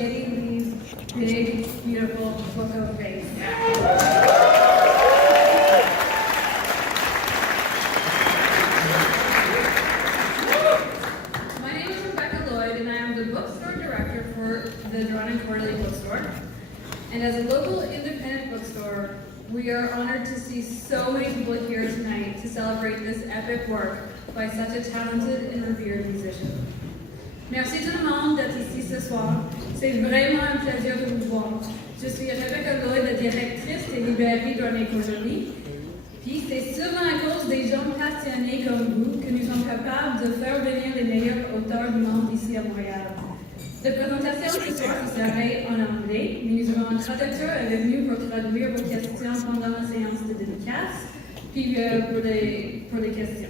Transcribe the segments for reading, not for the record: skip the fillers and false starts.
Geddy Lee's big, beautiful book of face. My name is Rebecca Lloyd, and I am the bookstore director for the Drawn and Quarterly Bookstore. And as a local independent bookstore, we are honored to see so many people here tonight to celebrate this epic work by such a talented and revered musician. Merci tout le monde d'être ici ce soir. C'est vraiment un plaisir de vous voir. Je suis Rebecca Lloyd, la directrice des librairies Drawn and Quarterly. Puis c'est sûrement à cause des gens passionnés comme vous que nous sommes capables de faire venir les meilleurs auteurs du monde ici à Montréal. La présentation ce soir serait en anglais, mais nous aurons un traducteur avec nous pour traduire vos questions pendant la séance de dédicace, puis pour les questions.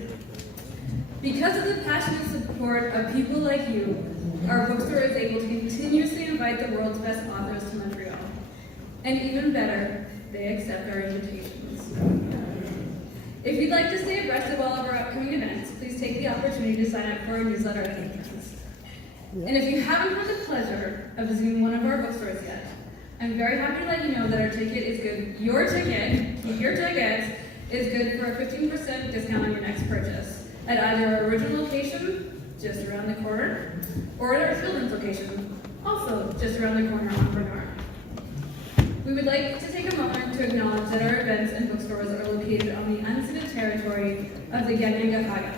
Because of the passionate support of people like you, our bookstore is able to continuously invite the world's best authors to Montreal. And even better, they accept our invitations. If you'd like to stay abreast of all of our upcoming events, please take the opportunity to sign up for our newsletter at the entrance. And if you haven't had the pleasure of visiting one of our bookstores yet, I'm very happy to let you know that our ticket is good. Your ticket is good for a 15% discount on your next purchase at either our original location, just around the corner, or at our children's location, also just around the corner on Bernard. We would like to take a moment to acknowledge that our events and bookstores are located on the unceded territory of the Ganyangahaga.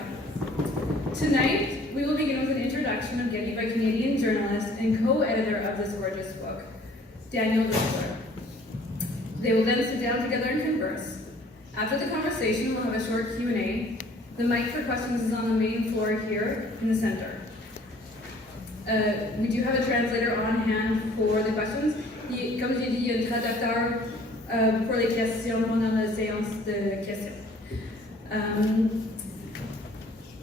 Tonight, we will begin with an introduction of Geddy by Canadian journalist and co-editor of this gorgeous book, Daniel Richler. They will then sit down together and converse. After the conversation, we'll have a short Q&A. The mic for questions is on the main floor here in the center. We do have a translator on hand for the questions. Comme j'ai dit, il y a un traducteur pour les questions pendant la séance de questions.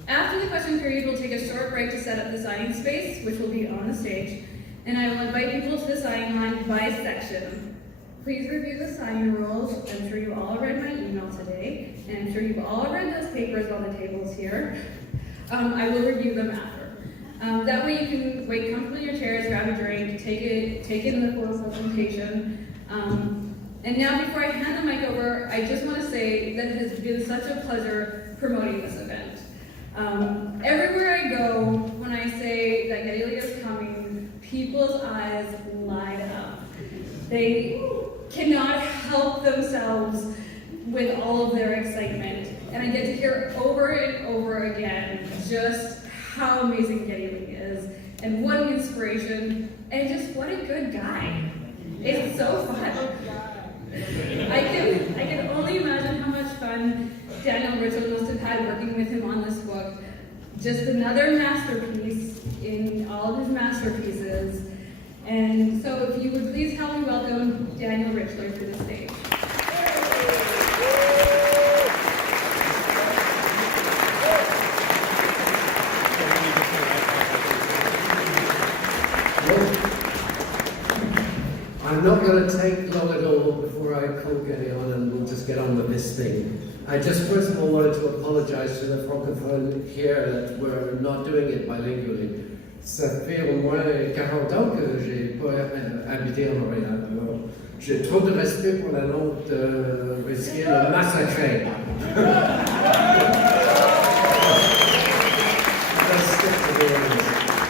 After the question period, we'll take a short break to set up the signing space, which will be on the stage, and I will invite people to the signing line by section. Please review the signing rules. I'm sure you all read my email today, and I'm sure you've all read those papers on the tables here. I will review them after. That way you can wait comfortably in your chairs, grab a drink, take in the full presentation. And now before I hand the mic over, I just want to say that it has been such a pleasure promoting this event. Everywhere I go, when I say that Geddy Lee is coming, people's eyes light up. They cannot help themselves with all of their excitement. And I get to hear over and over again just how amazing Geddy Lee is, and what an inspiration, and just what a good guy. It's so fun. I can only imagine how much fun Daniel Richler must have had working with him on this book. Just another masterpiece in all of his masterpieces. And so if you would please help me welcome Daniel Richler to the stage. I'm not going to take long at all before I call Geddy on, and we'll just get on with this thing. I just first of all wanted to apologize to the francophones here that we're not doing it bilingually. Ça fait au moins 40 ans que j'ai pas habité en Montréal. Alors, j'ai trop de respect pour la langue de risquer de massacrer.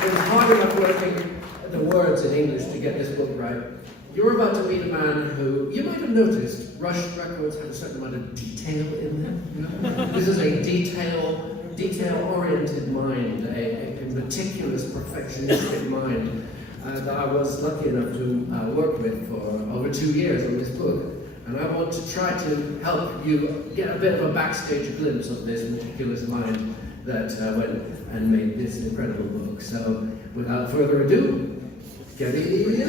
It was hard enough working the words in English to get this book right. You're about to meet a man who, you might have noticed, Rush Records had a certain amount of detail in them. This is a detail-oriented mind, a meticulous, perfectionistic mind that I was lucky enough to work with for over 2 years on this book. And I want to try to help you get a bit of a backstage glimpse of this meticulous mind that went and made this incredible book. So, without further ado, Geddy Lee.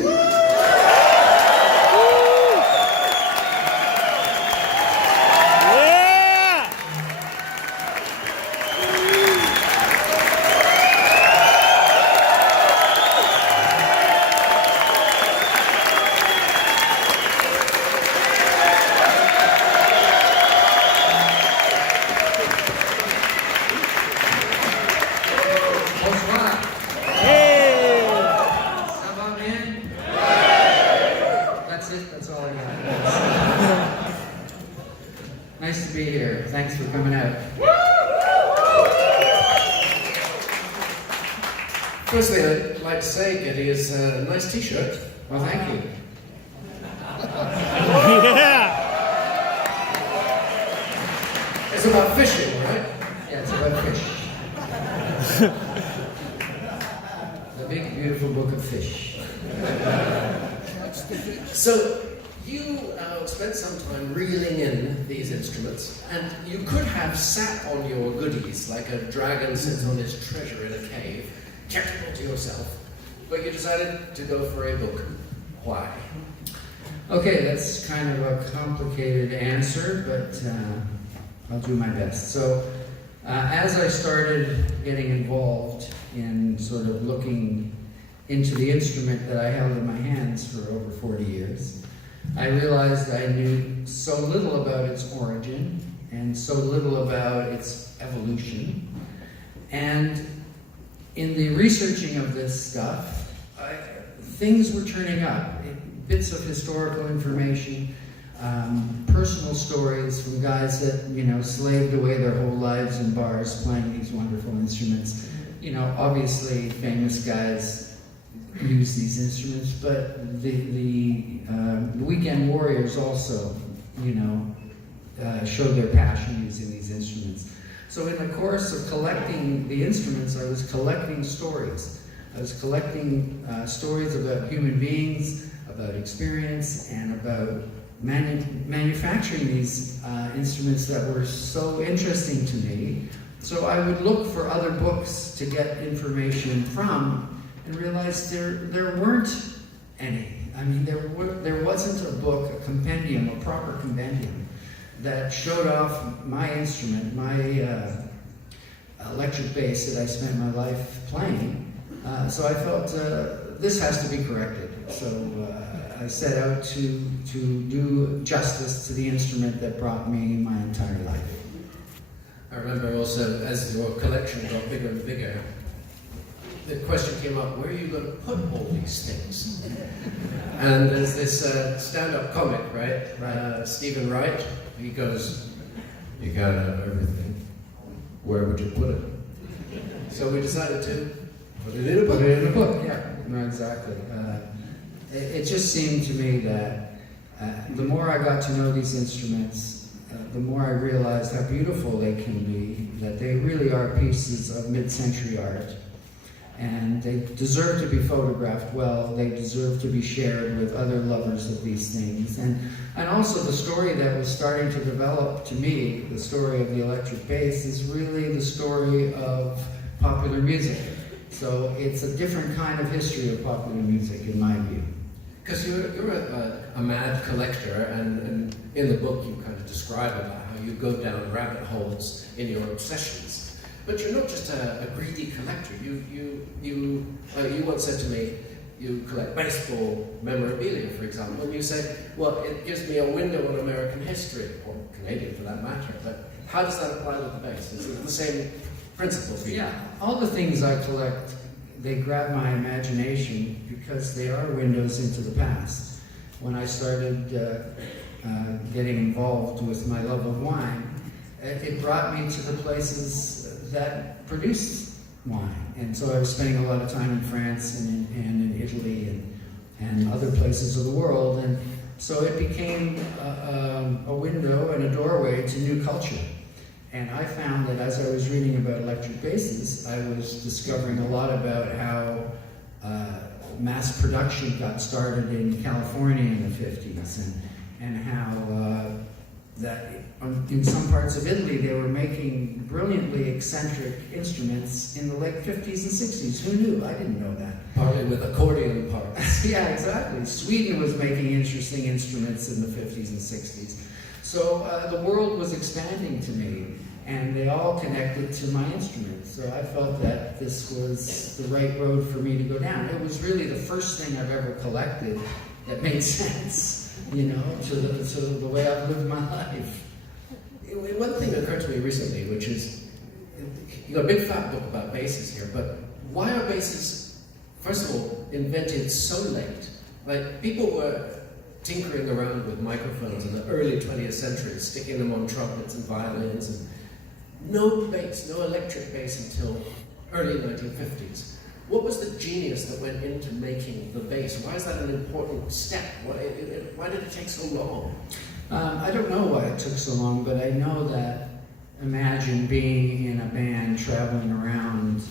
Ça va bien? Nice to be here. Thanks for coming out. First thing I'd like to say, Geddy, is a nice t-shirt. Well, thank you. It's about fishing, right? Yeah, it's about fish. The big, beautiful book of fish. So, you spent some time reeling in these instruments, and you could have sat on your goodies like a dragon sits on his treasure in a cave, kept it all to yourself, but you decided to go for a book. Why? Okay, that's kind of a complicated answer, but I'll do my best. So, as I started getting involved in sort of looking into the instrument that I held in my hands for over 40 years, I realized I knew so little about its origin and so little about its evolution. And in the researching of this stuff, things were turning up. Bits of historical information, personal stories from guys that, slaved away their whole lives in bars playing these wonderful instruments. Obviously famous guys use these instruments, but the weekend warriors also, showed their passion using these instruments. So in the course of collecting the instruments, I was collecting stories. I was collecting stories about human beings, about experience, and about manufacturing these instruments that were so interesting to me. So I would look for other books to get information from, and realized there weren't any. I mean, there wasn't a book, a compendium, a proper compendium, that showed off my instrument, my electric bass that I spent my life playing. So I felt this has to be corrected. So I set out to do justice to the instrument that brought me my entire life. I remember also, as your collection got bigger and bigger, the question came up, where are you going to put all these things? And there's this stand-up comic, right? Stephen Wright, he goes, you gotta have everything. Where would you put it? So we decided to put it in a book. Put it in a book, yeah. No, exactly. It just seemed to me that the more I got to know these instruments, the more I realized how beautiful they can be, that they really are pieces of mid-century art. And they deserve to be photographed well, they deserve to be shared with other lovers of these things. And also the story that was starting to develop to me, the story of the electric bass, is really the story of popular music. So it's a different kind of history of popular music, in my view. Because you're a mad collector, and in the book you kind of describe about how you go down rabbit holes in your obsessions. But you're not just a greedy collector. You once said to me, you collect baseball memorabilia, for example, and you say, well, it gives me a window on American history, or Canadian for that matter, but how does that apply to the bass? Is it the same principle for you? Yeah, all the things I collect, they grab my imagination because they are windows into the past. When I started getting involved with my love of wine, it brought me to the places that produce wine. And so I was spending a lot of time in France and in Italy and other places of the world. And so it became a window and a doorway to new culture. And I found that as I was reading about electric basses, I was discovering a lot about how mass production got started in California in the 50s, and how that in some parts of Italy they were making brilliantly eccentric instruments in the late 50s and 60s. Who knew? I didn't know that. Partly with accordion parts. Yeah, exactly. Sweden was making interesting instruments in the 50s and 60s. So the world was expanding to me, and they all connected to my instrument. So I felt that this was the right road for me to go down. It was really the first thing I've ever collected that made sense, to the way I've lived my life. One thing occurred to me recently, which is, you got a big fat book about basses here, but why are basses, first of all, invented so late? Like, people were tinkering around with microphones in the early 20th century, sticking them on trumpets and violins, and no bass, no electric bass until early 1950s. What was the genius that went into making the bass? Why is that an important step? Why did it take so long? I don't know why it took so long, but I know that imagine being in a band traveling around,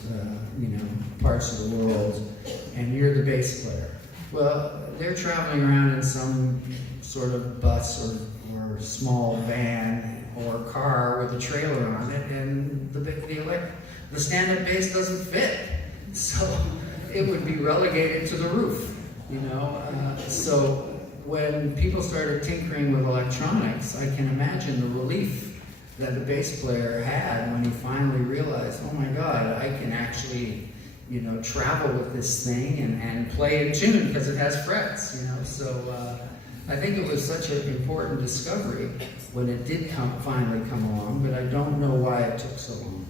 parts of the world, and you're the bass player. Well, they're traveling around in some sort of bus or small van or car with a trailer on it, and the stand-up bass doesn't fit. So it would be relegated to the roof, So when people started tinkering with electronics, I can imagine the relief that the bass player had when he finally realized, oh my God, I can actually, travel with this thing and play in tune because it has frets, So I think it was such an important discovery when it did finally come along, but I don't know why it took so long.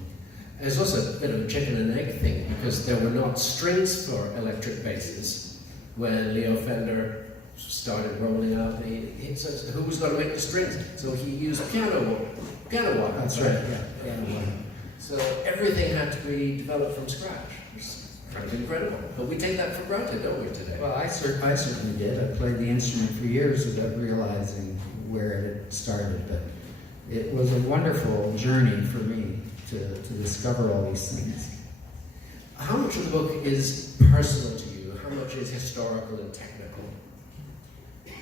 There's also a bit of a chicken and egg thing, because there were not strings for electric basses when Leo Fender started rolling out he says, who was going to make the strings? So he used piano wire. That's right, yeah. Piano wire. So everything had to be developed from scratch. It's kind of incredible. But we take that for granted, don't we, today? Well, I certainly did. I played the instrument for years without realizing where it had started, but it was a wonderful journey for me to discover all these things. How much of the book is personal to you? How much is historical and technical?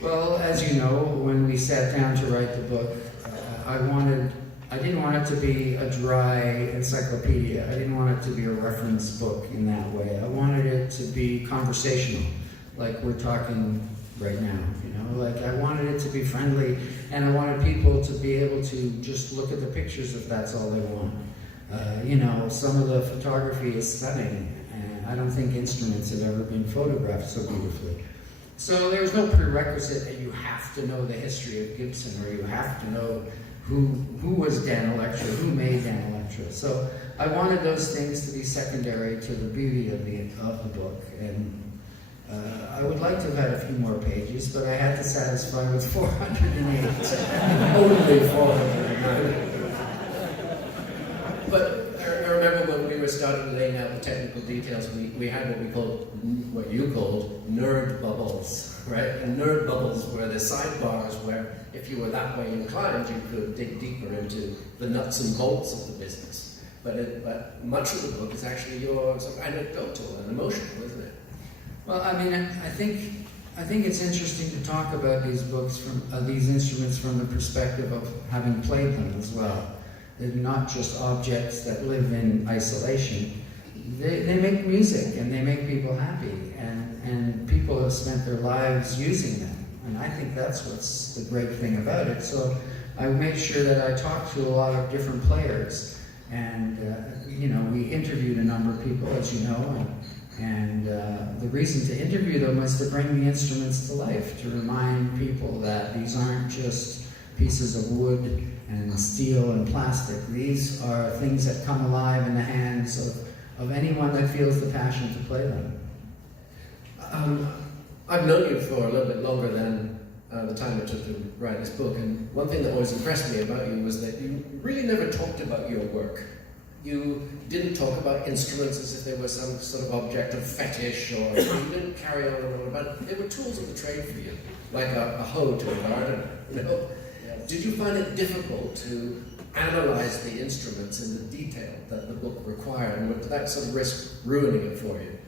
Well, as you know, when we sat down to write the book, I didn't want it to be a dry encyclopedia. I didn't want it to be a reference book in that way. I wanted it to be conversational, like we're talking right now, Like I wanted it to be friendly, and I wanted people to be able to just look at the pictures if that's all they want. Some of the photography is stunning, and I don't think instruments have ever been photographed so beautifully. So there's no prerequisite that you have to know the history of Gibson, or you have to know who was Dan Electra, who made Dan Electra. So I wanted those things to be secondary to the beauty of the book, and I would like to have had a few more pages, but I had to satisfy with 408. Only 408. But I remember when we were starting laying out the technical details, we had what you called nerd bubbles, right? And nerd bubbles were the sidebars where if you were that way inclined, you could dig deeper into the nuts and bolts of the business. But much of the book is actually your sort of anecdotal and emotional, isn't it? Well, I think it's interesting to talk about these books these instruments from the perspective of having played them as well. They're not just objects that live in isolation. They make music and they make people happy, and people have spent their lives using them. And I think that's what's the great thing about it. So I make sure that I talk to a lot of different players, and we interviewed a number of people, as you know, and the reason to interview them was to bring the instruments to life, to remind people that these aren't just pieces of wood and steel and plastic. These are things that come alive in the hands of anyone that feels the passion to play them. I've known you for a little bit longer than the time it took to write this book, and one thing that always impressed me about you was that you really never talked about your work. You didn't talk about instruments as if they were some sort of object of fetish, or you didn't carry on and on about it. They were tools of the trade for you, like a hoe to a gardener. Did you find it difficult to analyze the instruments in the detail that the book required, and did that sort of risk ruining it for you?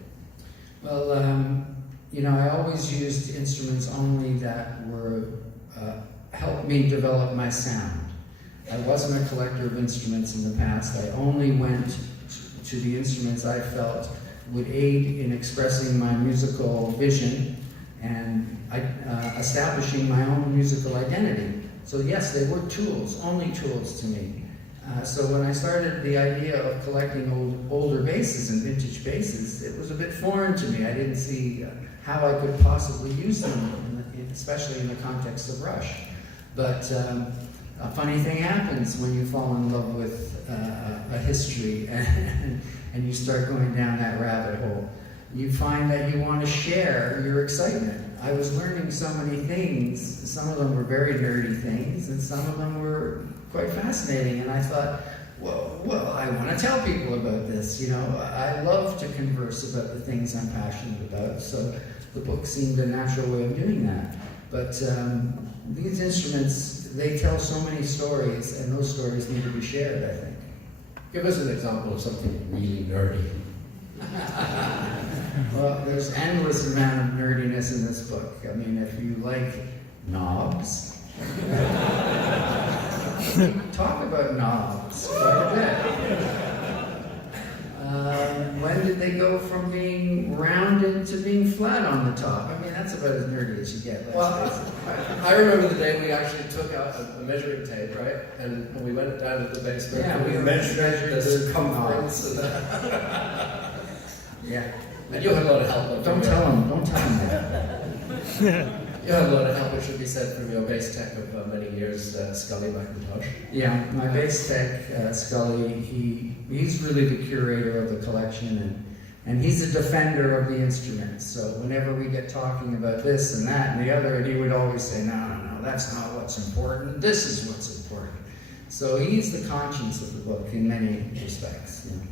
Well, I always used instruments only that were helped me develop my sound. I wasn't a collector of instruments in the past. I only went to the instruments I felt would aid in expressing my musical vision and establishing my own musical identity. So yes, they were tools, only tools to me. So when I started the idea of collecting older basses and vintage basses, it was a bit foreign to me. I didn't see how I could possibly use them, especially in the context of Rush. But a funny thing happens when you fall in love with a history and you start going down that rabbit hole. You find that you want to share your excitement. I was learning so many things. Some of them were very nerdy things, and some of them were quite fascinating. And I thought, well, I want to tell people about this. I love to converse about the things I'm passionate about. So the book seemed a natural way of doing that. But these instruments, they tell so many stories, and those stories need to be shared, I think. Give us an example of something really nerdy. Well, there's endless amount of nerdiness in this book. I mean, if you like knobs, talk about knobs quite a bit. When did they go from being rounded to being flat on the top? I mean, that's about as nerdy as you get. I remember the day we actually took out a measuring tape, right? And we went down to the basement and we measured the circumference. Yeah. And you had a lot of help. Don't tell them that. You had a lot of help, which should be said, from your bass tech of many years, Scully McIntosh. Yeah, my bass tech, Scully, he's really the curator of the collection, and he's a defender of the instruments. So whenever we get talking about this and that and the other, and he would always say, no, that's not what's important. This is what's important. So he's the conscience of the book in many respects. Yeah.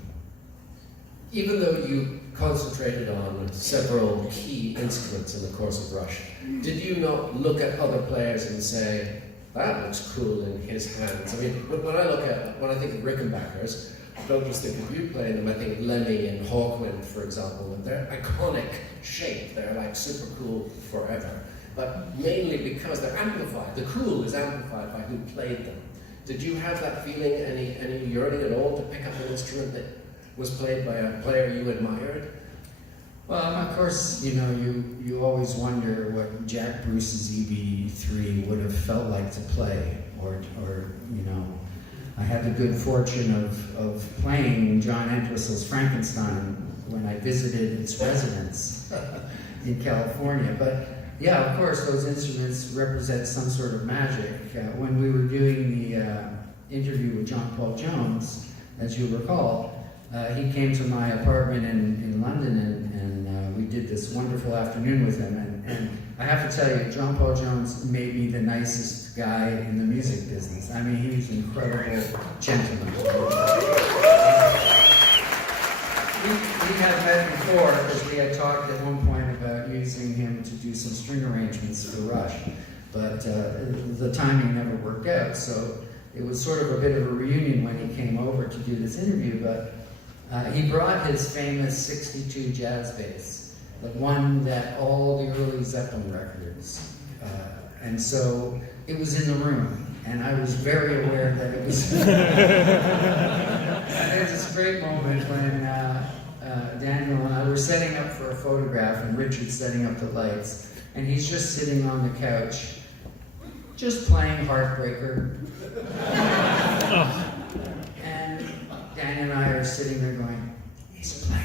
Even though you concentrated on several key instruments in the course of Rush, did you not look at other players and say, that looks cool in his hands? I mean, when I think of Rickenbackers, I don't just think of you playing them, I think Lemmy and Hawkwind, for example, and they're iconic shape, they're like super cool forever. But mainly because they're amplified, the cool is amplified by who played them. Did you have that feeling, any yearning at all to pick up an instrument that was played by a player you admired? Well, of course, you always wonder what Jack Bruce's EB3 would have felt like to play, or I had the good fortune of playing John Entwistle's Frankenstein when I visited its residence in California. But yeah, of course, those instruments represent some sort of magic. When we were doing the interview with John Paul Jones, as you recall, he came to my apartment in London, and we did this wonderful afternoon with him. And I have to tell you, John Paul Jones may be the nicest guy in the music business. I mean, he's an incredible gentleman. We had met before because we had talked at one point about using him to do some string arrangements for Rush, but the timing never worked out. So it was sort of a bit of a reunion when he came over to do this interview, but he brought his famous 62 jazz bass, the one that all the early Zeppelin records, and so it was in the room, and I was very aware that it was. And there's this great moment when Daniel and I were setting up for a photograph, and Richard's setting up the lights, and he's just sitting on the couch, just playing Heartbreaker. And Dan and I are sitting there going, he's playing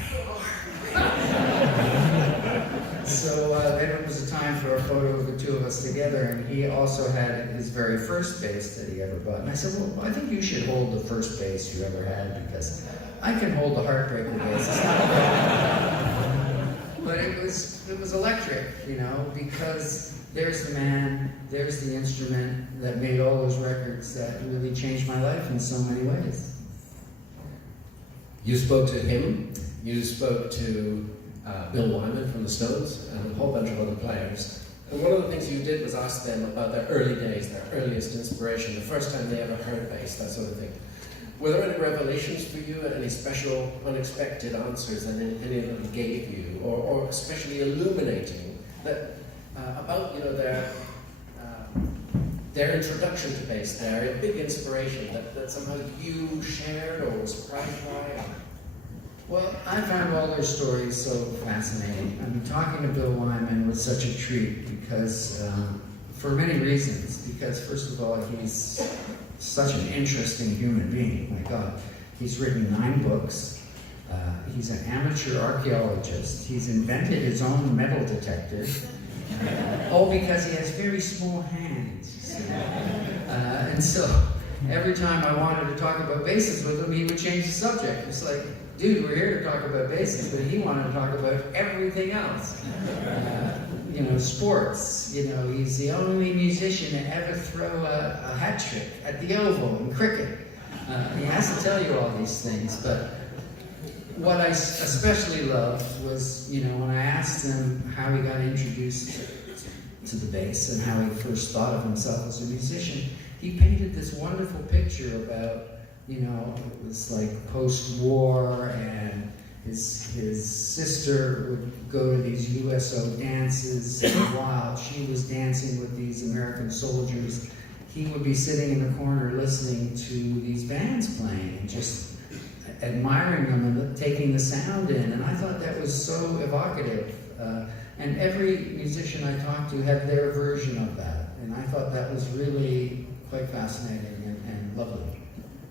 Heartbreaker. So then it was a time for a photo of the two of us together, and he also had his very first bass that he ever bought. And I said, well, I think you should hold the first bass you ever had, because I can hold the Heartbreaker bass. It's not bad. But it was electric, because there's the man, there's the instrument that made all those records that really changed my life in so many ways. You spoke to him, you spoke to Bill Wyman from the Stones, and a whole bunch of other players. And one of the things you did was ask them about their early days, their earliest inspiration, the first time they ever heard bass, that sort of thing. Were there any revelations for you, any special, unexpected answers that any of them gave you, or especially illuminating that about their introduction to bass, their big inspiration that somehow you shared or were surprised by? Well, I found all their stories so fascinating. I mean, talking to Bill Wyman was such a treat because, for many reasons. Because, first of all, he's such an interesting human being. My God, he's written 9 books. He's an amateur archaeologist. He's invented his own metal detector. All because he has very small hands. You see. And so, every time I wanted to talk about basses with him, he would change the subject. It's like, dude, we're here to talk about basses, but he wanted to talk about everything else. sports. He's the only musician to ever throw a hat trick at the Oval in cricket. He has to tell you all these things, but what I especially loved was, when I asked him how he got introduced to the bass and how he first thought of himself as a musician, he painted this wonderful picture about, it was like post-war, and his sister would go to these USO dances, and while she was dancing with these American soldiers, he would be sitting in the corner listening to these bands playing and just admiring them and taking the sound in. And I thought that was so evocative. And every musician I talked to had their version of that. And I thought that was really quite fascinating and lovely.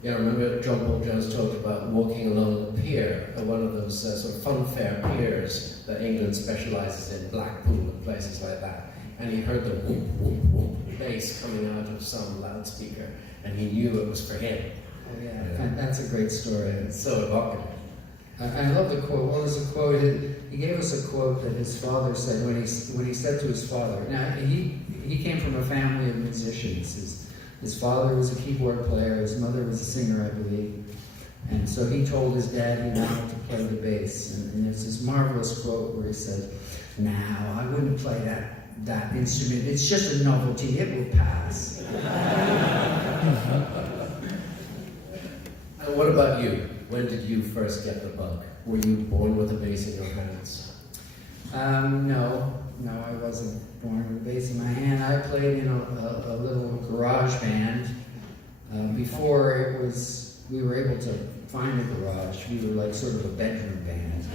Yeah, I remember John Paul Jones talked about walking along the pier, one of those sort of funfair piers that England specialises in, Blackpool and places like that. And he heard the whoop, whoop, whoop bass coming out of some loudspeaker, and he knew it was for him. Oh, yeah, that's a great story. It's so evocative. I love the quote. What was the quote? He gave us a quote that his father said when he said to his father. Now he came from a family of musicians. His father was a keyboard player. His mother was a singer, I believe. And so he told his dad he wanted to play the bass. And there's this marvelous quote where he said, "Now I wouldn't play that instrument. It's just a novelty. It will pass." And what about you? When did you first get the bug? Were you born with a bass in your hands? No, I wasn't born with a bass in my hand. I played in a little garage band. Before we were able to find a garage. We were like sort of a bedroom band.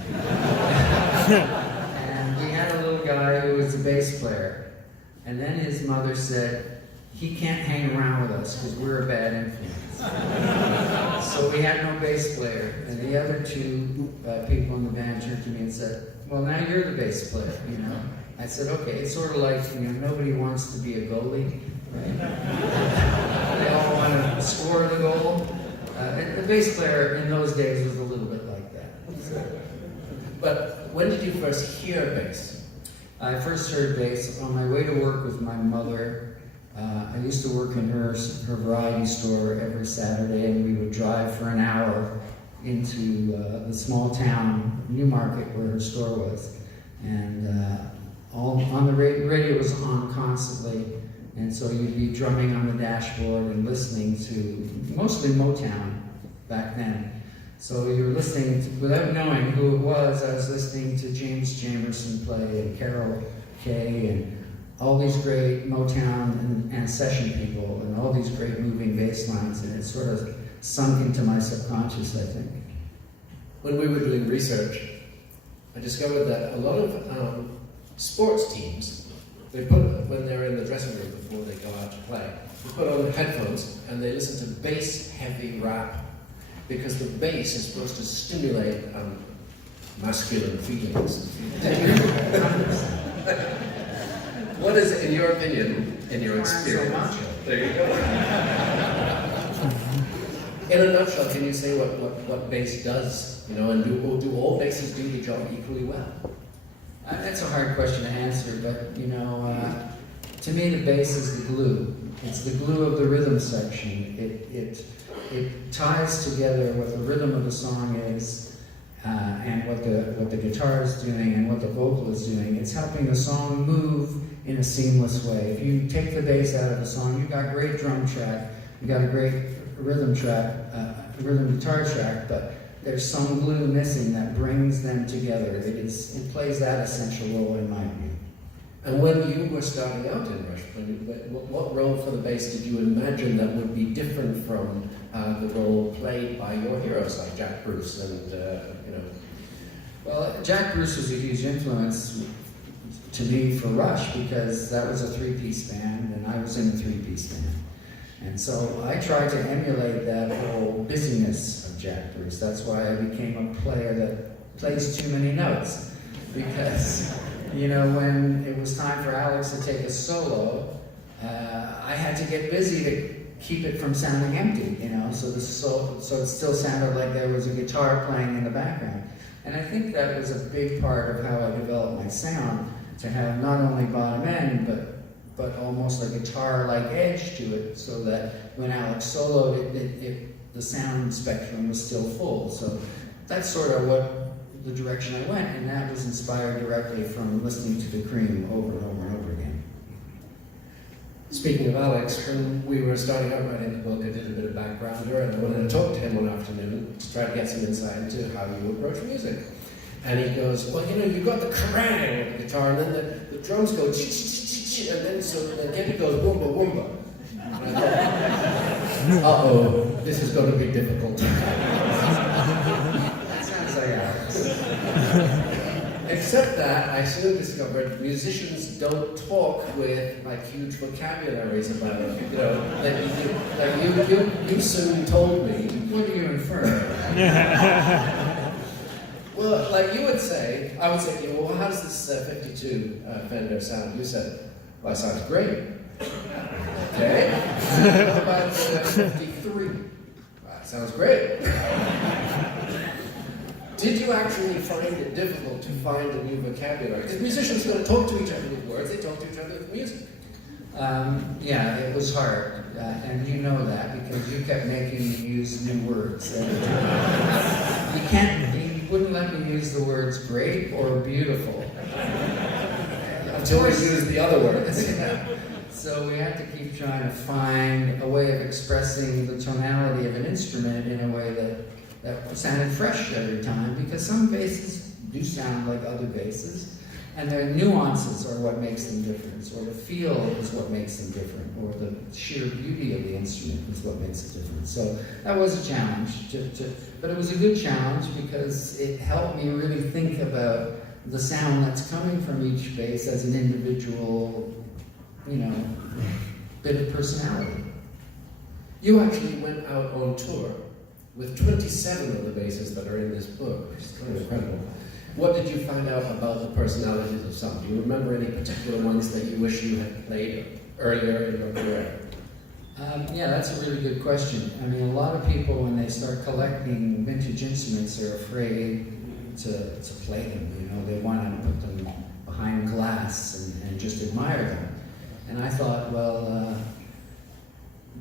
And we had a little guy who was a bass player. And then his mother said, "He can't hang around with us because we're a bad influence." So we had no bass player. And the other two people in the band turned to me and said, "Well, now you're the bass player, I said, "Okay." It's sort of like, nobody wants to be a goalie, right? They all want to score the goal. And the bass player in those days was a little bit like that. So. But when did you first hear bass? I first heard bass on my way to work with my mother. I used to work in her variety store every Saturday, and we would drive for an hour into the small town, Newmarket, where her store was. And all on the radio was on constantly, and so you'd be drumming on the dashboard and listening to mostly Motown back then. So you were listening to, without knowing who it was, I was listening to James Jamerson play and Carol Kay and all these great Motown and session people and all these great moving bass lines, and it sort of sunk into my subconscious, I think. When we were doing research, I discovered that a lot of sports teams, when they're in the dressing room before they go out to play, they put on the headphones and they listen to bass-heavy rap, because the bass is supposed to stimulate masculine feelings. What is it, in your opinion, in your experience? There you go. In a nutshell, can you say what bass does? And do all basses do the job equally well? That's a hard question to answer, but to me the bass is the glue. It's the glue of the rhythm section. It ties together what the rhythm of the song is, and what the guitar is doing and what the vocal is doing. It's helping the song move in a seamless way. If you take the bass out of the song, you've got great drum track, you've got a great rhythm guitar track, but there's some glue missing that brings them together. It plays that essential role in my view. And when you were starting out in Rush, what role for the bass did you imagine that would be different from the role played by your heroes like Jack Bruce and Well, Jack Bruce was a huge influence to me for Rush because that was a three-piece band and I was in a three-piece band. And so I tried to emulate that whole busyness of Jack Bruce. That's why I became a player that plays too many notes. Because, when it was time for Alex to take a solo, I had to get busy to keep it from sounding empty, so it still sounded like there was a guitar playing in the background. And I think that was a big part of how I developed my sound. to have not only bottom end, but almost a guitar-like edge to it, so that when Alex soloed the sound spectrum was still full. So that's sort of the direction I went, and that was inspired directly from listening to The Cream over and over and over again. Speaking of Alex, when we were starting out writing the book, I did a bit of backgrounder, and I wanted to talk to him one afternoon to try to get some insight into how you approach music. And he goes, well, you've got the kerrang of the guitar, and then the drums go ch-ch-ch-ch-ch, and then so the Geddy goes wumba wumba. And I thought, uh-oh, this is going to be difficult. That sounds like Alex. Except that I soon discovered musicians don't talk with huge vocabularies about it. You soon told me. What do you infer? Well, you would say, I would say to you, well, how does this 52 Fender sound? You said, well, it sounds great. Okay. How about 53? Well, that sounds great. Did you actually find it difficult to find a new vocabulary? Because musicians don't talk to each other with words, they talk to each other with music. Yeah, it was hard, and you know that because you kept making me use new words. You wouldn't let me use the words great or beautiful. Until we used the other words. Yeah. So we had to keep trying to find a way of expressing the tonality of an instrument in a way that sounded fresh every time, because some basses do sound like other basses, and their nuances are what makes them different, or the feel is what makes them different, or the sheer beauty of the instrument is what makes it different. So that was a challenge, but it was a good challenge because it helped me really think about the sound that's coming from each bass as an individual, bit of personality. You actually went out on tour with 27 of the basses that are in this book, which is kind of incredible. What did you find out about the personalities of some? Do you remember any particular ones that you wish you had played earlier in your career? Yeah, that's a really good question. I mean, a lot of people, when they start collecting vintage instruments, are afraid to play them. They want to put them behind glass and just admire them. And I thought, well,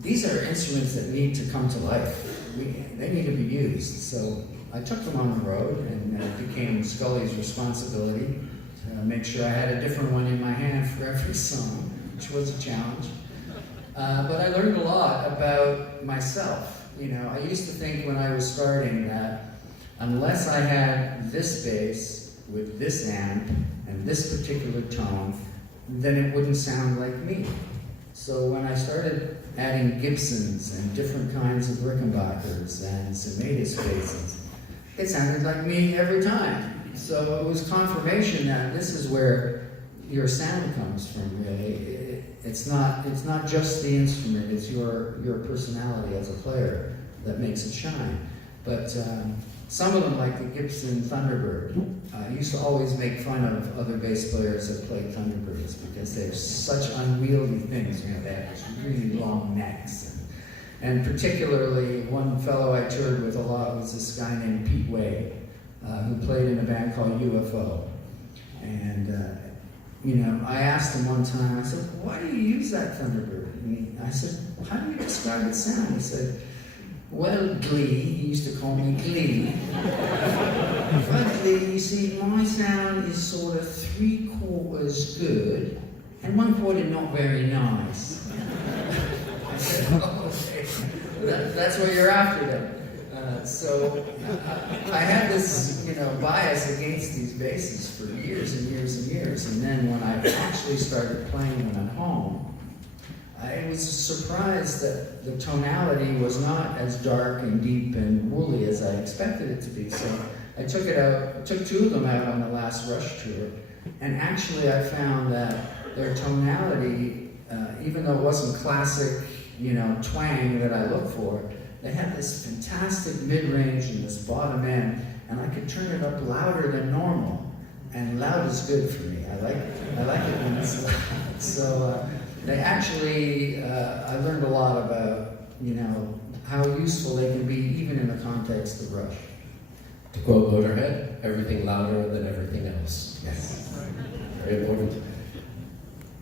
these are instruments that need to come to life. They need to be used. So I took them on the road, and it became Scully's responsibility to make sure I had a different one in my hand for every song, which was a challenge. But I learned a lot about myself. I used to think when I was starting that unless I had this bass with this amp and this particular tone, then it wouldn't sound like me. So when I started adding Gibsons and different kinds of Rickenbackers and Sematus basses, it sounded like me every time. So it was confirmation that this is where your sound comes from, really. It's not just the instrument, it's your personality as a player that makes it shine. But some of them, like the Gibson Thunderbird, I used to always make fun of other bass players that played Thunderbirds because they're such unwieldy things. They have these really long necks. And particularly, one fellow I toured with a lot was this guy named Pete Way, who played in a band called UFO. And I asked him one time, I said, why do you use that Thunderbird? And I said, how do you describe its sound? He said, well, Glee, he used to call me Glee. But Glee, you see, my sound is sort of 3/4 good and 1/4 not very nice. I said, oh, okay. That's what you're after then. So I had this, bias against these basses for years and years and years. And then when I actually started playing them at home, I was surprised that the tonality was not as dark and deep and woolly as I expected it to be. So I took two of them out on the last Rush tour, and actually I found that their tonality, even though it wasn't classic, twang that I look for, they had this fantastic mid-range and this bottom end, and I could turn it up louder than normal. And loud is good for me. I like it when it's loud. So they actually, I learned a lot about, how useful they can be even in the context of Rush. To quote Motorhead, everything louder than everything else. Yes. Very important.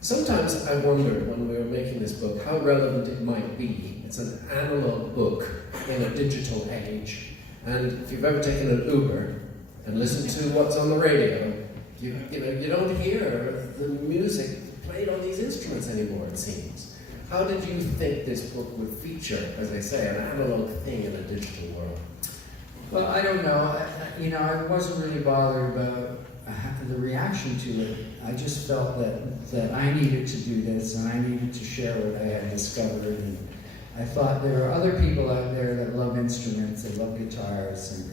Sometimes I wondered when we were making this book how relevant it might be. It's an analog book in a digital age. And if you've ever taken an Uber and listened to what's on the radio, you don't hear the music played on these instruments anymore, it seems. How did you think this book would feature, as I say, an analog thing in a digital world? Well, I don't know. I wasn't really bothered about the reaction to it. I just felt that I needed to do this and I needed to share what I had discovered. And I thought there are other people out there that love instruments, they love guitars,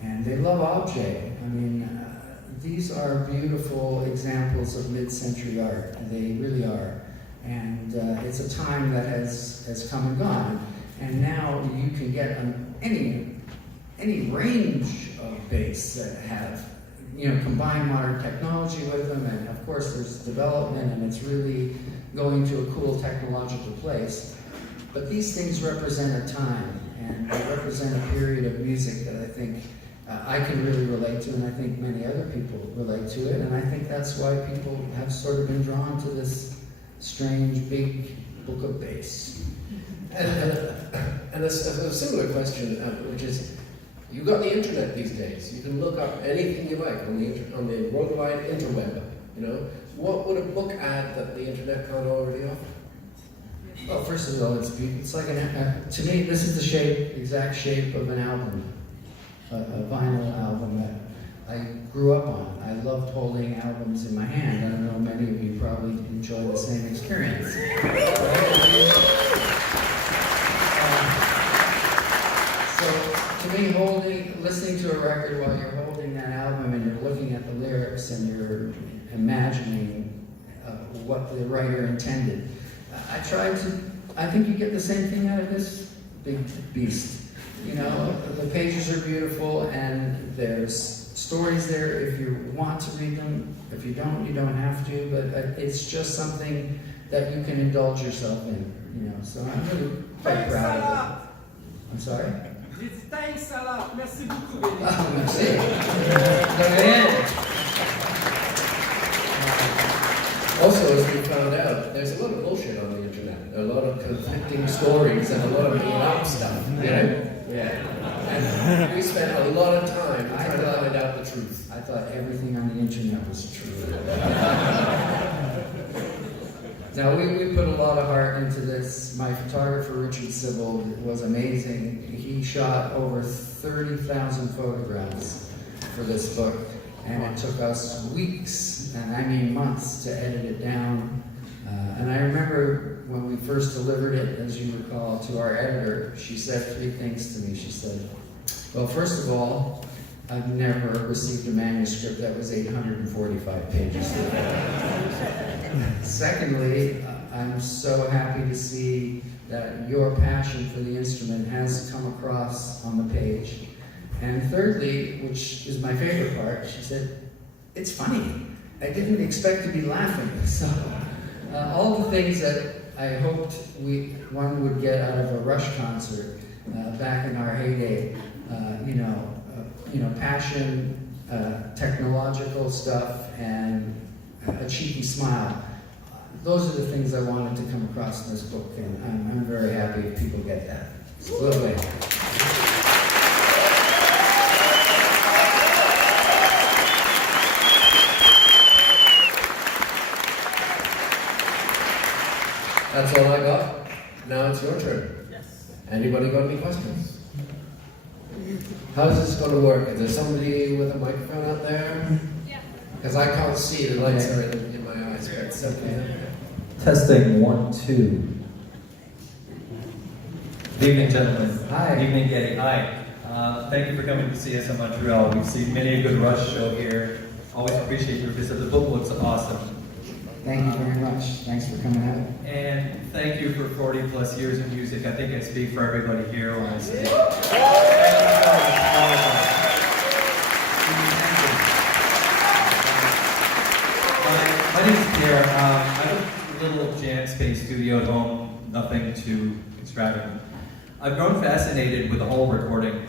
and they love objet. I mean, these are beautiful examples of mid-century art. They really are. And it's a time that has come and gone. And now you can get any range of bass that have, combine modern technology with them, and of course there's development, and it's really going to a cool technological place. But these things represent a time, and they represent a period of music that I think I can really relate to, and I think many other people relate to it, and I think that's why people have sort of been drawn to this strange, big book of bass. And a similar question, which is, you've got the internet these days. You can look up anything you like on the worldwide interweb. What would a book add that the internet can't already offer? Well, first of all, it's like to me, this is the exact shape of an album, a vinyl album that I grew up on. I loved holding albums in my hand. I don't know, many of you probably enjoy the same experience. So, to me, listening to a record while you're holding that album and you're looking at the lyrics and you're imagining what the writer intended, I think you get the same thing out of this big beast. The pages are beautiful and there's stories there if you want to read them. If you don't, you don't have to, but it's just something that you can indulge yourself in, So I'm really quite proud of it. I'm sorry? Thanks a lot. Merci beaucoup, Geddy. Oh, merci. Go ahead. Also, as we found out, there's a lot of bullshit on the internet. A lot of conflicting stories and a lot of made-up stuff. Yeah. And we spent a lot of time trying to find out the truth. I thought everything on the internet was true. Now, we put a lot of heart into this. My photographer, Richard Sibbald, was amazing. He shot over 30,000 photographs for this book, and it took us weeks, and I mean months, to edit it down. And I remember when we first delivered it, as you recall, to our editor, she said 3 things to me. She said, well, first of all, I've never received a manuscript that was 845 pages long. Secondly, I'm so happy to see that your passion for the instrument has come across on the page. And thirdly, which is my favorite part, she said, it's funny. I didn't expect to be laughing. So all the things that I hoped one would get out of a Rush concert back in our heyday, passion, technological stuff, and a cheeky smile. Those are the things I wanted to come across in this book, and I'm very happy if people get that. So, go away. That's all I got. Now it's your turn. Yes. Anybody got any questions? How's this going to work? Is there somebody with a microphone out there? Yeah. Because I can't see, the lights are in my eyes, but it's okay. Testing 1, 2. Good evening, gentlemen. Hi. Good evening, Geddy. Hi. Thank you for coming to see us in Montreal. We've seen many a good Rush show here. Always appreciate your visit. The book looks awesome. Thank you very much. Thanks for coming out. And thank you for 40 plus years of music. I think I speak for everybody here when I say My name is Pierre. I have a little jam space studio at home, nothing too extravagant. I've grown fascinated with the whole recording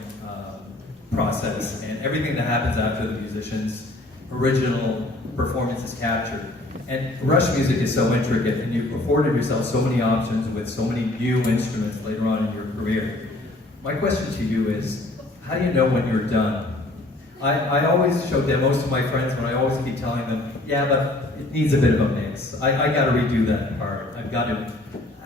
process and everything that happens after the musician's original performance is captured. And Rush music is so intricate, and you've afforded yourself so many options with so many new instruments later on in your career. My question to you is, how do you know when you're done? I always show demos to my friends, but I always keep telling them, yeah, but it needs a bit of a mix. I got to redo that part. I've got to.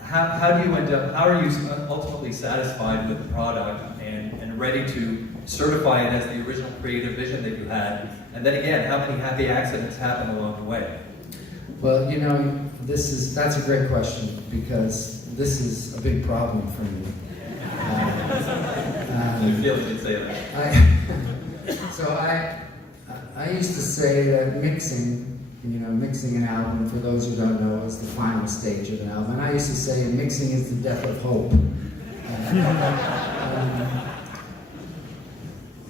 How do you end up? How are you ultimately satisfied with the product and ready to certify it as the original creative vision that you had? And then again, how many happy accidents happen along the way? Well, you know, that's a great question, because this is a big problem for me. I feel like you'd say that. I used to say that mixing an album, for those who don't know, is the final stage of an album. And I used to say mixing is the death of hope.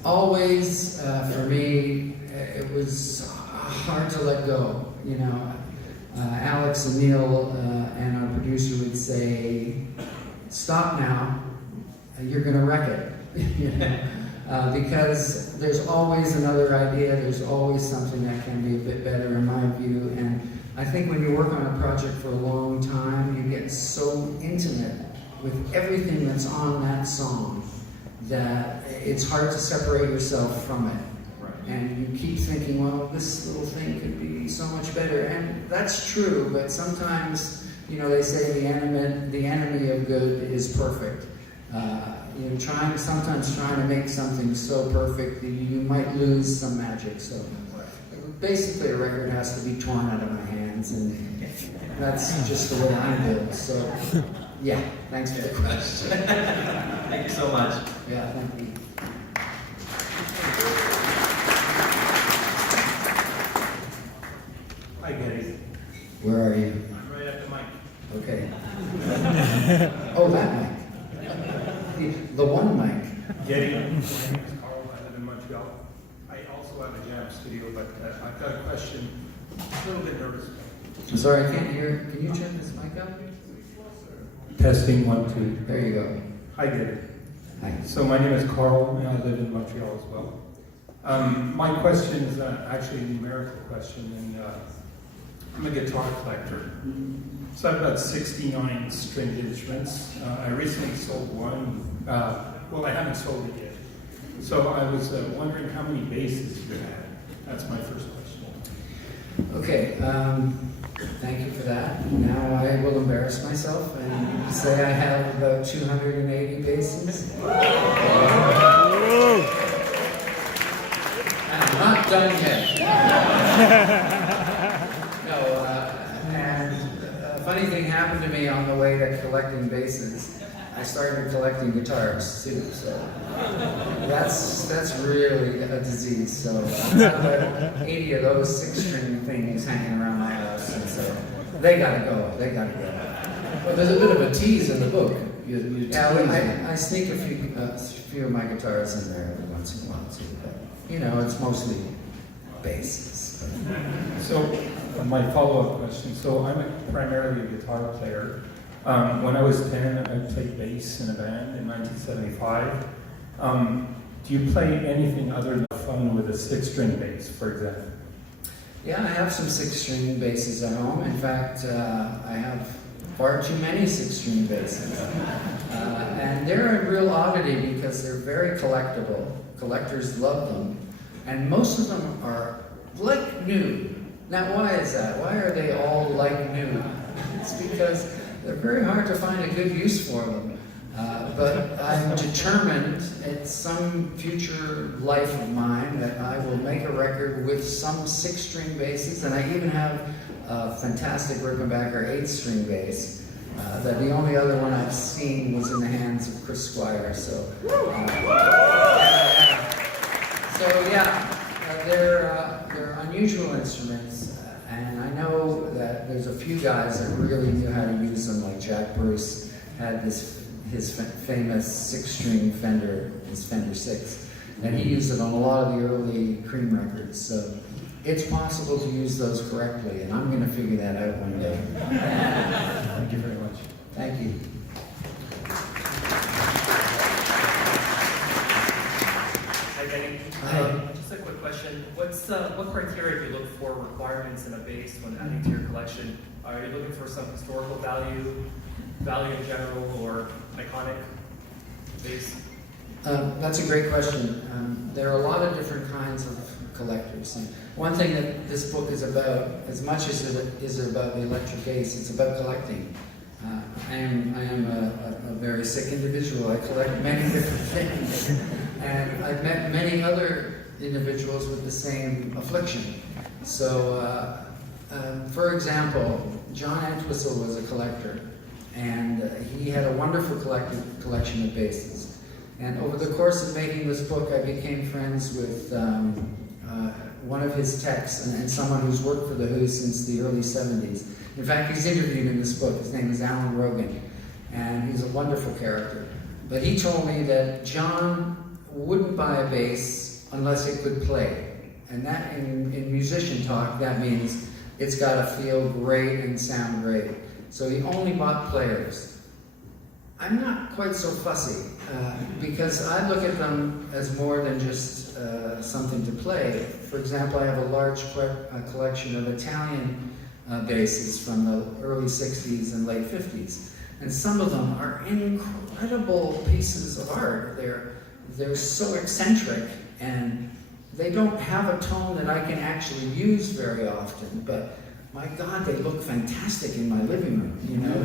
Always, for me, it was hard to let go. You know, Alex and Neil and our producer would say, "Stop now, you're going to wreck it." You know? Because there's always another idea, there's always something that can be a bit better in my view, and I think when you work on a project for a long time, you get so intimate with everything that's on that song that it's hard to separate yourself from it. And you keep thinking, well, this little thing could be so much better, and that's true, but sometimes, you know, they say the enemy of good is perfect. You know, sometimes trying to make something so perfect that you might lose some magic. So basically a record has to be torn out of my hands, and that's just the way I'm built. So yeah, thanks for the question. Thank you so much. Yeah, thank you. Hi, Geddy. Where are you? I'm right at the mic. Okay. Oh, that mic. The one mic. Geddy, my name is Carl. I live in Montreal. I also have a jam studio, but I've got a question. I'm a little bit nervous. I'm sorry, I can't hear. Can you turn this mic up? Testing 1, 2. There you go. Hi, Geddy. Hi. So my name is Carl, and I live in Montreal as well. My question is actually a numerical question, and I'm a guitar collector. So I've got 69 stringed instruments. I recently sold one. Well, I haven't sold it yet. So I was wondering how many basses you had. That's my first question. Okay, thank you for that. Now I will embarrass myself and say I have about 280 basses. I'm not done yet. No, and a funny thing happened to me on the way to collecting basses. I started collecting guitars too, so that's really a disease. So I've got about 80 of those 6-string things hanging around my house, and so they gotta go. They gotta go. Well, there's a bit of a tease in the book. You Yeah, I sneak a few of my guitars in there every once in a while too, but you know, it's mostly basses. So my follow-up question. So I'm primarily a guitar player. When I was 10, I played bass in a band in 1975. Do you play anything other than fun with a 6-string bass, for example? Yeah, I have some 6-string basses at home. In fact, I have far too many 6-string basses. And they're a real oddity because they're very collectible. Collectors love them. And most of them are like new. Now, why is that? Why are they all like new? It's because they're very hard to find a good use for them. But I'm determined at some future life of mine that I will make a record with some 6-string basses, and I even have a fantastic Rickenbacker 8-string bass. That the only other one I've seen was in the hands of Chris Squire. So they're unusual instruments. And I know that there's a few guys that really knew how to use them, like Jack Bruce had his famous 6-string Fender, his Fender 6, and he used it on a lot of the early Cream records. So it's possible to use those correctly, and I'm going to figure that out one day. Thank you very much. Thank you. Hi, question. What criteria do you look for requirements in a bass when adding to your collection? Are you looking for some historical value in general, or iconic bass? That's a great question. There are a lot of different kinds of collectors. And one thing that this book is about, as much as it is about the electric bass, it's about collecting. I am a very sick individual. I collect many different things. And I've met many other individuals with the same affliction. So, for example, John Entwistle was a collector, and he had a wonderful collection of basses. And over the course of making this book, I became friends with one of his techs and someone who's worked for The Who since the early 70s. In fact, he's interviewed in this book. His name is Alan Rogan, and he's a wonderful character. But he told me that John wouldn't buy a bass unless it could play. And that, in musician talk, that means it's got to feel great and sound great. So he only bought players. I'm not quite so fussy, because I look at them as more than just something to play. For example, I have a large collection of Italian basses from the early 60s and late 50s. And some of them are incredible pieces of art. They're so eccentric, and they don't have a tone that I can actually use very often, but my God, they look fantastic in my living room. You know,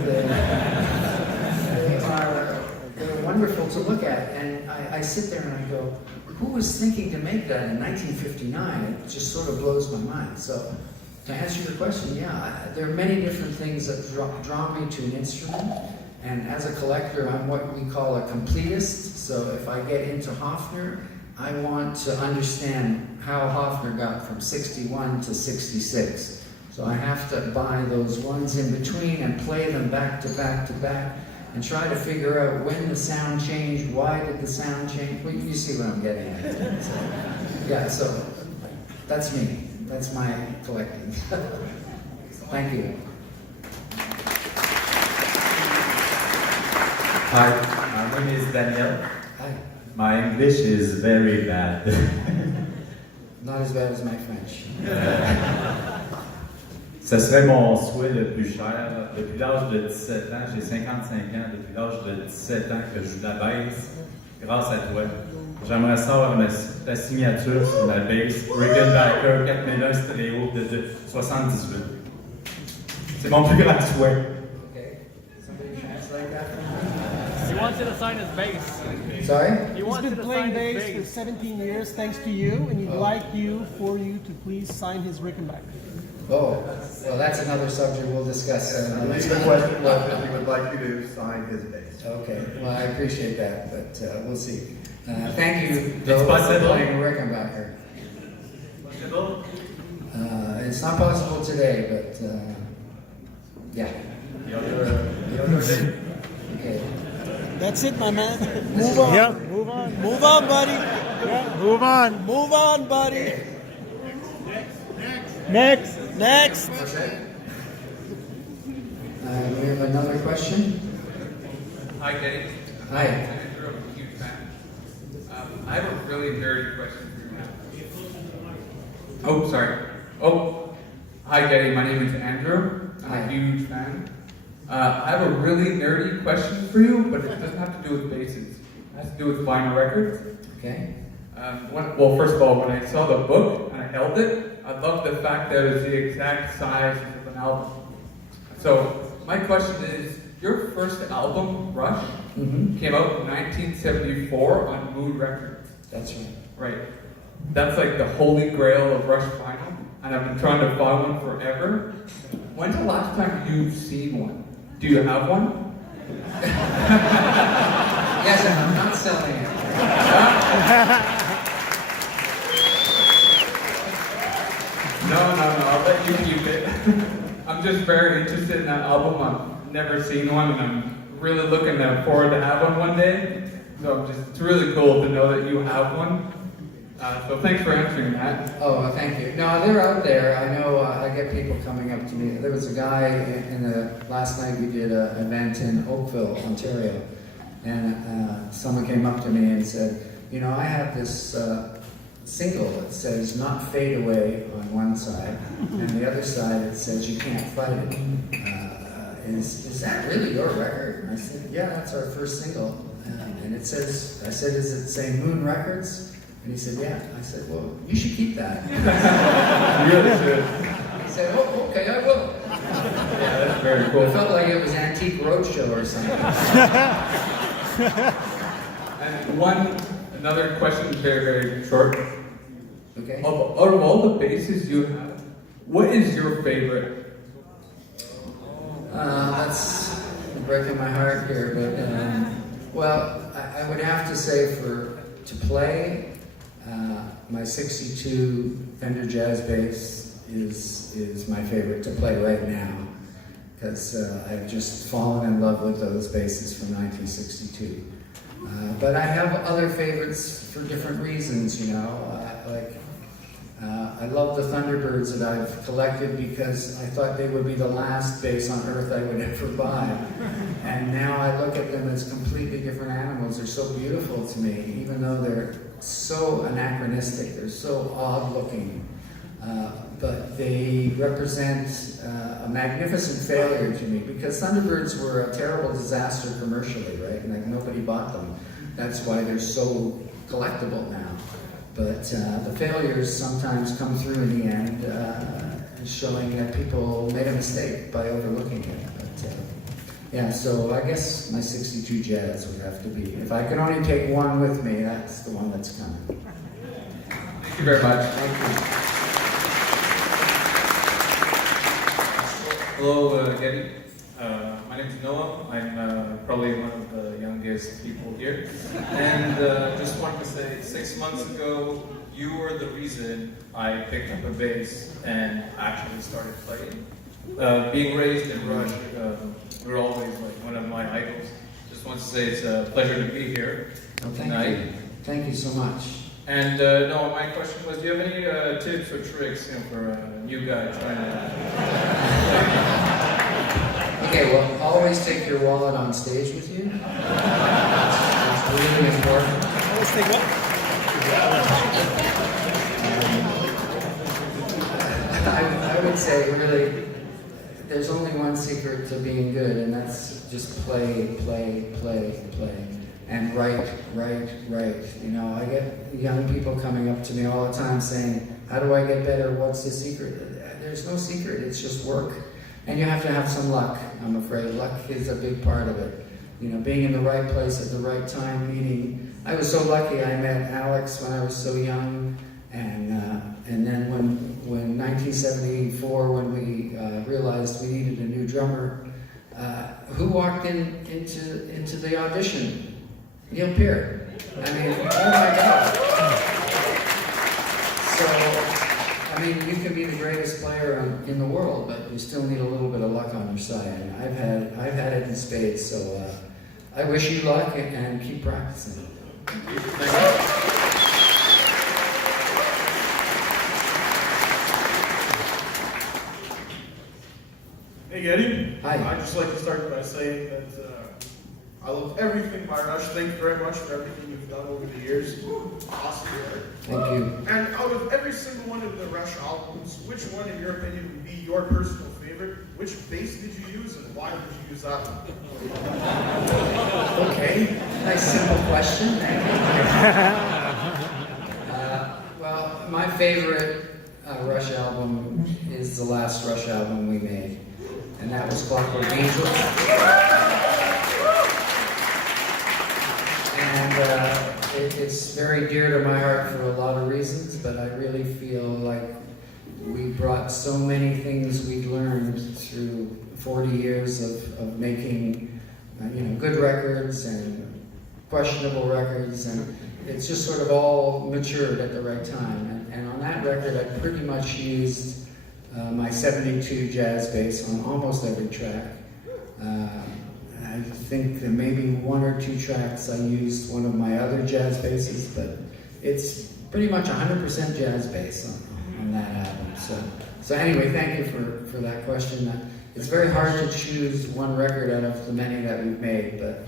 they're wonderful to look at. And I sit there and I go, who was thinking to make that in 1959? It just sort of blows my mind. So to answer your question, yeah, there are many different things that draw me to an instrument. And as a collector, I'm what we call a completist. So if I get into Hofner, I want to understand how Hofner got from 61 to 66. So I have to buy those ones in between and play them back to back to back and try to figure out when the sound changed, why did the sound change. Well, you see what I'm getting at. So, yeah, so that's me. That's my collecting. Thank you. Hi, my name is Daniel. Hi. My English is very bad. Not as bad as my French. Ce serait mon souhait le plus cher. Depuis l'âge de 17 ans, j'ai 55 ans, depuis l'âge de 17 ans que je joue de la bass, grâce à toi. J'aimerais savoir ta signature sur la bass Rickenbacker 4001 stéréo de 78. C'est mon plus grand souhait. Okay. Somebody translate that for me? He wants you to sign his bass. Sorry? He wants He's you been to playing sign his bass for bass. 17 years thanks to you, and he'd like for you to please sign his Rickenbacker. Oh, well, that's another subject we'll discuss. I believe the question was if he would like you to sign his bass. Okay, well, I appreciate that, but we'll see. Thank you, It's though, for possible. playing Rickenbacker. Possible? It's not possible today, but yeah. The other day. Okay. That's it, my man. Move on. Yeah, move on. Move on, buddy. Yeah, move on. Move on, buddy. Next. Next. That's it. We have another question. Hi, Geddy. Hi. Andrew, I'm a huge fan. I have a really nerdy question for you now. Oh, sorry. Oh, hi, Geddy. My name is Andrew. I'm Hi. a huge fan. I have a really nerdy question for you, but it doesn't have to do with basses. It has to do with vinyl records. Okay. Well, first of all, when I saw the book and I held it, I loved the fact that it was the exact size of an album. So, my question is, your first album, Rush, came out in 1974 on Mood Records. That's right. Right. That's like the holy grail of Rush vinyl, and I've been trying to buy one forever. When's the last time you've seen one? Do you have one? Yes, and I'm not selling it. No, I'll let you keep it. I'm just very interested in that album. I've never seen one, and I'm really looking forward to have one day. So it's really cool to know that you have one. So thanks for answering that. Oh, well, thank you. No, they're out there. I know I get people coming up to me. There was a guy last night we did an event in Oakville, Ontario, and someone came up to me and said, you know, I have this single that says "Not Fade Away" on one side, and the other side it says "You Can't Fight It." Is that really your record? And I said, yeah, that's our first single. And it says, I said, is it say Moon Records? And he said, yeah. I said, well, you should keep that. You really should. He said, oh, okay, I will. Yeah, that's very cool. It felt like it was Antique Roadshow or something. And another question, very, very short. Okay. Out of all the basses you have, what is your favorite? That's breaking my heart here, but well, I would have to say to play, my 62 Fender Jazz Bass is my favorite to play right now, because I've just fallen in love with those basses from 1962. But I have other favorites for different reasons, you know, I love the Thunderbirds that I've collected because I thought they would be the last bass on earth I would ever buy. And now I look at them as completely different animals. They're so beautiful to me, even though they're so anachronistic, they're so odd looking. But they represent a magnificent failure to me, because Thunderbirds were a terrible disaster commercially, right? And like nobody bought them. That's why they're so collectible now. But the failures sometimes come through in the end, showing that people made a mistake by overlooking it. But yeah, so I guess my 62 Jazz would have to be. If I could only take one with me, that's the one that's coming. Thank you very much. Thank you. Hello, Geddy. My name is Noah. I'm probably one of the youngest people here. And just wanted to say, 6 months ago, you were the reason I picked up a bass and actually started playing. Being raised in Rush, you're always like one of my idols. Just want to say it's a pleasure to be here tonight. Thank you so much. And no, my question was, do you have any tips or tricks, for a new guy trying to... Okay, well, always take your wallet on stage with you. It's really important. Always take what? I would say, really, there's only one secret to being good, and that's just play, play, play, play. And write. You know, I get young people coming up to me all the time saying, how do I get better? What's the secret? There's no secret, it's just work. And you have to have some luck, I'm afraid. Luck is a big part of it. You know, being in the right place at the right time, meaning, I was so lucky I met Alex when I was so young, and then when 1974, when we realized we needed a new drummer, who walked into the audition? Neil Peart. I mean, oh my God. So, I mean, you can be the greatest player in the world, but you still need a little bit of luck on your side. And I've had it in spades, so I wish you luck and keep practicing. Hey Geddy. Hi. I'd just like to start by saying that I love everything by Rush. Thank you very much for everything you've done over the years. Awesome work. Thank you. And out of every single one of the Rush albums, which one, in your opinion, would be your personal favorite? Which bass did you use, and why did you use that one? Okay, nice simple question. Thank you. Well, my favorite Rush album is the last Rush album we made, and that was Clockwork Angel. And it's very dear to my heart for a lot of reasons, but I really feel like we brought so many things we'd learned through 40 years of making good records and questionable records, and it's just sort of all matured at the right time. And on that record, I pretty much used my 72 jazz bass on almost every track. I think there may be one or two tracks I used one of my other jazz basses, but it's pretty much 100% jazz bass on that album. So anyway, thank you for that question. It's very hard to choose one record out of the many that we've made, but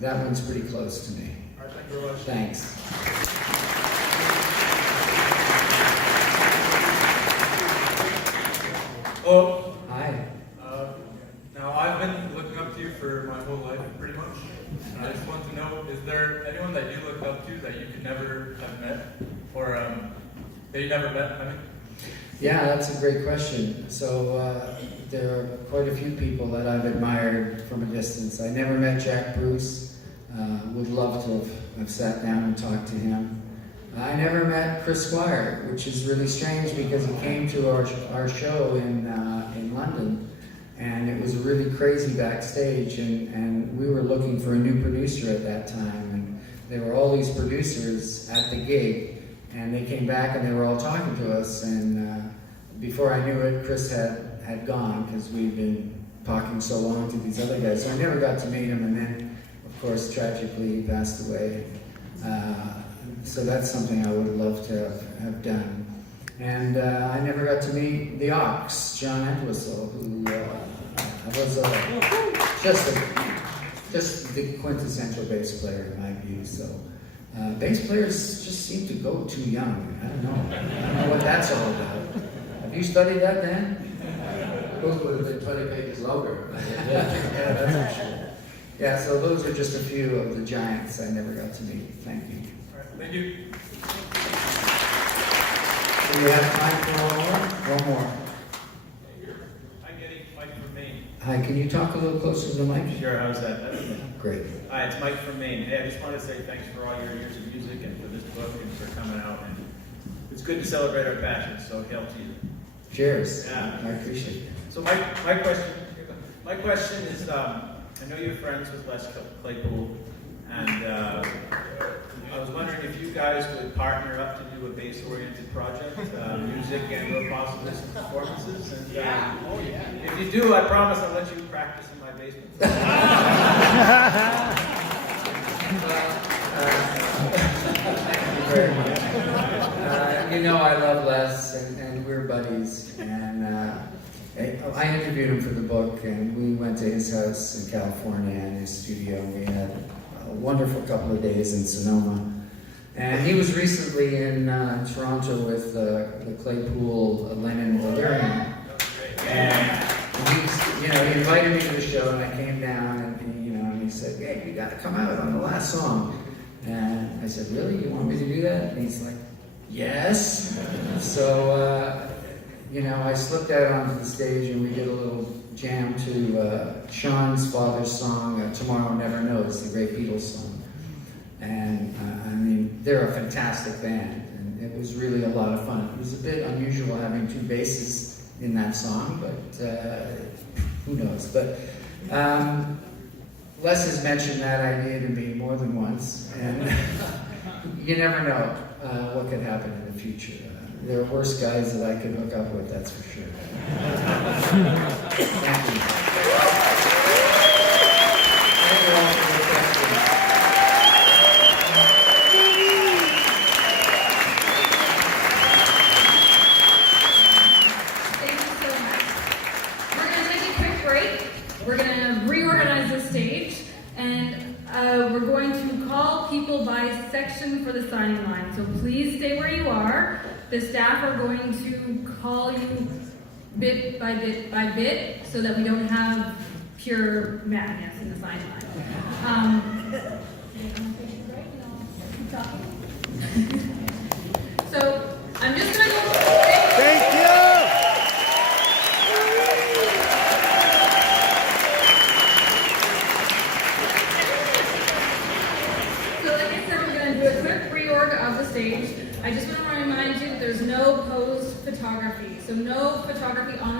that one's pretty close to me. All right, thank you very much. Thanks. is there anyone that you look up to that you could never have met, or that you never met? I mean. Yeah, that's a great question. So there are quite a few people that I've admired from a distance. I never met Jack Bruce. Would love to have sat down and talked to him. I never met Chris Squire, which is really strange because he came to our show in London, and it was really crazy backstage, and we were looking for a new producer at that time, and there were all these producers at the gig, and they came back and they were all talking to us, and before I knew it, Chris had gone because we'd been talking so long to these other guys, so I never got to meet him, and then, of course, tragically, he passed away. So that's something I would love to have done. And I never got to meet the Ox, John Entwistle, who was just the quintessential bass player in my view. So bass players just seem to go too young. I don't know what that's all about. Have you studied that, Dan? Book would have been 20 pages longer. Yeah, that's for sure. Yeah, so those are just a few of the giants I never got to meet. Thank you. Thank you. Do we have time for one more? One more. Hi, Geddy. Mike from Maine. Hi, can you talk a little closer to the mic? Sure, how's that? Great. Hi, it's Mike from Maine. Hey, I just wanted to say thanks for all your years of music and for this book and for coming out. And it's good to celebrate our passion, so hail to you. Cheers. Yeah. I appreciate it. So my question is, I know you're friends with Les Claypool, and I was wondering if you guys would partner up to do a bass-oriented project, music and possibly some performances. And, if you do, I promise I'll let you practice in my basement. Thank you very much. You know I love Les, and we're buddies. And I interviewed him for the book, and we went to his house in California and his studio. We had a wonderful couple of days in Sonoma. And he was recently in Toronto with the Claypool Lennon Delirium. And he invited me to the show, and I came down, and he said, "Hey, you got to come out on the last song." And I said, "Really? You want me to do that?" And he's like, "Yes." So, I slipped out onto the stage, and we did a little jam to Sean's father's song, "Tomorrow Never Knows," the great Beatles song. And they're a fantastic band, and it was really a lot of fun. It was a bit unusual having two basses in that song, but who knows. But Les has mentioned that idea to me more than once, and you never know what could happen in the future. There are worse guys that I could hook up with, that's for sure. Thank you. Thank you all for the questions. Thank you so much. We're going to take a quick break. We're going to reorganize the stage, and we're going to call people by section for the signing line. So please stay where you are. The staff are going to call you bit by bit by bit so that we don't have pure madness in the signing line. So I'm just going to go. Thank you. So like I said, we're going to do a quick reorg of the stage. I just want to remind you that there's no posed photography. So no photography on the